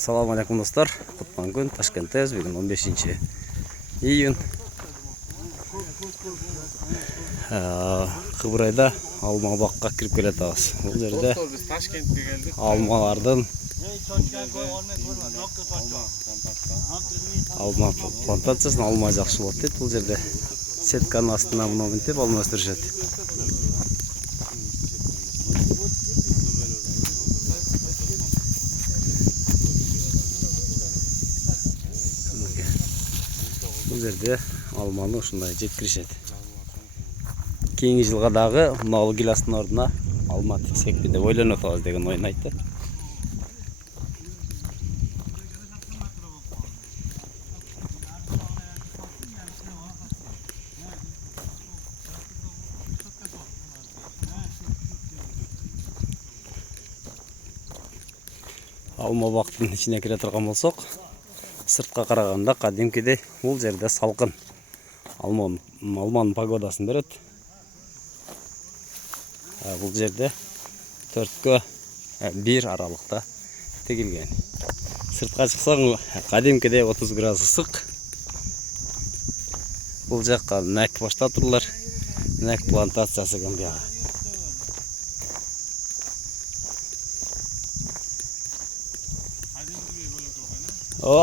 Assalamu alaikum dostlar. Kutman gün Taşkent'teyiz. Bugün 15 iyun. Kıbrayda alma bakka kirip keletağız. Bu yerde almalardan alma plantatsiyasını alma жақсы болады дейді. Бұл жерде сетканың астына мына мінтеп алма өсірушеді. Бұл жерде алманы ушундай жеткиришет. Кейинги жылга дагы мына гиластын ордуна алма тиксекпи деп ойлонуп атабыз деген оюн айтты. Алма бактын ичине кире турган болсок, сыртка караганда кадимкидей бул жерде салкын. Алманын погодасын берет. Бул жерде 4-кө 1 аралыкта тегилген. Сыртка чыксаң кадимкидей 30 градус ысык. Бул жакка нәк баштатырлар. Нәк плантациясы экен бияга.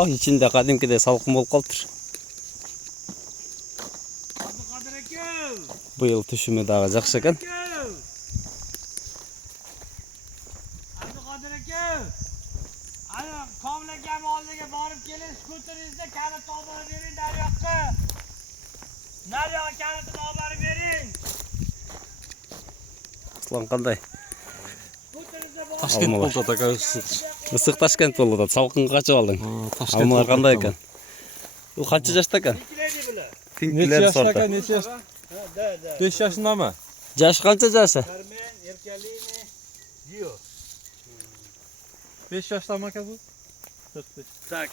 İçinde kadimkide salkım olup kaldır. Bu yıl tüşümü daha жақсы ekan. Aslan qanday? Taşkent boldu taka Ысык Ташкент болду да, салкынга качып алдың. Алмалар кандай экен? Бул канча жашта экен? Neçe yaşta? Neçe yaşta? 5 yaşında mı? Жаш канча жашы? 5 yaşta mı bu? 4-5. Tak,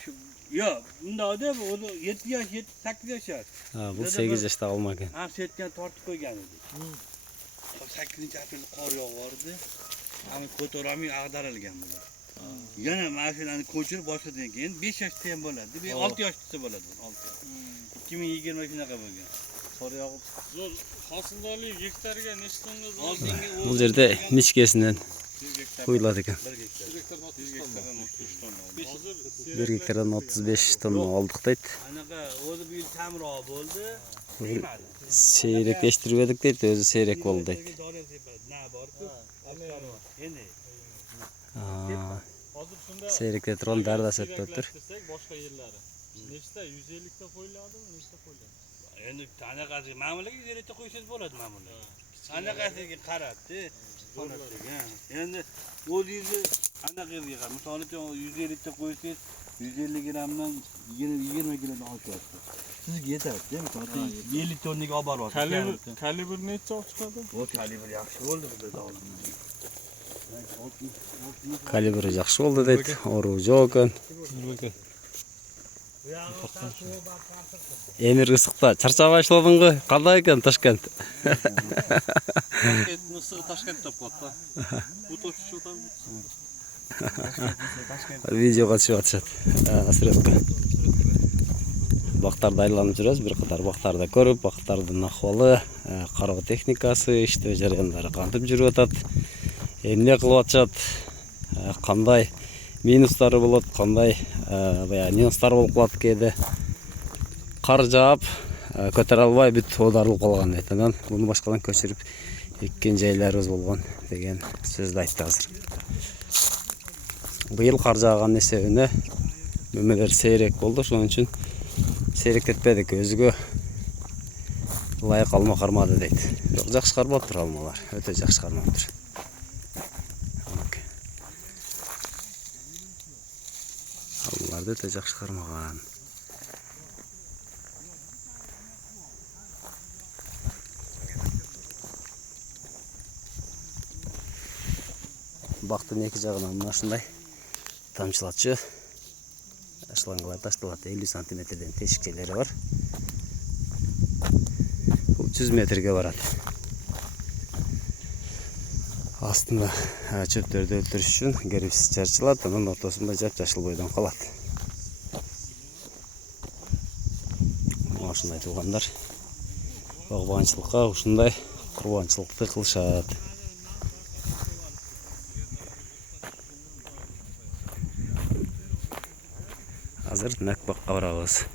yok. Bunda da bu 7 yaş, 8 yaşar. Ha, bul 8 жашта алма экен. Ham setgan tortib qo'ygan edi. 8-aprilda qor yog'ardi. Ham ko'taramay ag'darilgan bular. Yana mashinani ko'chirib boshqadan keyin 5 yoshda ham bo'ladi. 6 yoshda bo'ladi, 6 yosh. 2020 shunaqa bo'lgan. Qor yog'ib Zo'r hosildarli gektarga nechta tonna? Бул жерде мичкесинен куйулат экен. 1 гектардан 35 тонна алдык дейт. Anaqa o'zi bu yil kamroq bo'ldi. Seyrekleshtirib edik deyt, o'zi seyrek bo'ldi deyt. Seyrekte turgan darda setpeptir. Boshqa yerlari. Nechta 150 ta qo'yiladimi? Nechta qo'yiladi? Endi anaqasi ma'mulaga 150 ta qo'ysangiz bo'ladi ma'mulaga. Anaqasiga qarabdi. Endi o'zingizni anaqasiga qarab. Misol uchun 150 ta qo'ysangiz 150 grammdan 20 kilodan oshadi. Sizga yetadi, misol uchun 50 tonnaga olib boryapsiz. Kalibr necha chiqadi? Bu kalibr yaxshi bo'ldi bizda hozir. Kalibri жақсы болды deyt, ооруу жок экен. Эмир ысыкта чарчабай башладыңбы? Кандай экен Ташкент? Ташкенттин ысыгы Ташкентте болот да. Бу тошчу атабыз. Видеого түшүп атышат. Сүрөткө. Бактарды айланып жүрөбүз, бир катар бактарды көрүп, бактардын акыбалы, кароо техникасы, иштөө жарандары кантип жүрүп атат. Эмне кылып атышат, кандай минустары болот, кандай минустар болуп калат кээде. Кар жаап, көтөрө албай бүт оодарылып калган дейт. Анан муну башкадан көчүрүп эккен жайларыбыз болгон деген сөздү айтты азыр. Быйыл кар жааган эсебине мөмөлөр сейрек болду, ошон үчүн сейректетпедик, өзгө ылайык алма кармады дейт. Бирок жакшы кармаптыр алмалар, өтө жакшы кармаптыр. Алмаларды өтө жакшы кармаган. Бактын эки жагынан мына ушундай тамчылатчы шлангалар ташталат. 50 сантиметрден тешикчелери бар. Бул 100 метрге барат. астында чөптөрдү өлтүрүш үчүн гербицид чарчылат, анан ортосунда жап-жашыл бойдон калат. Ушундай туугандар багбанчылыкка ушундай курбанчылыкты кылышат. Азыр Нәкбакка барабыз.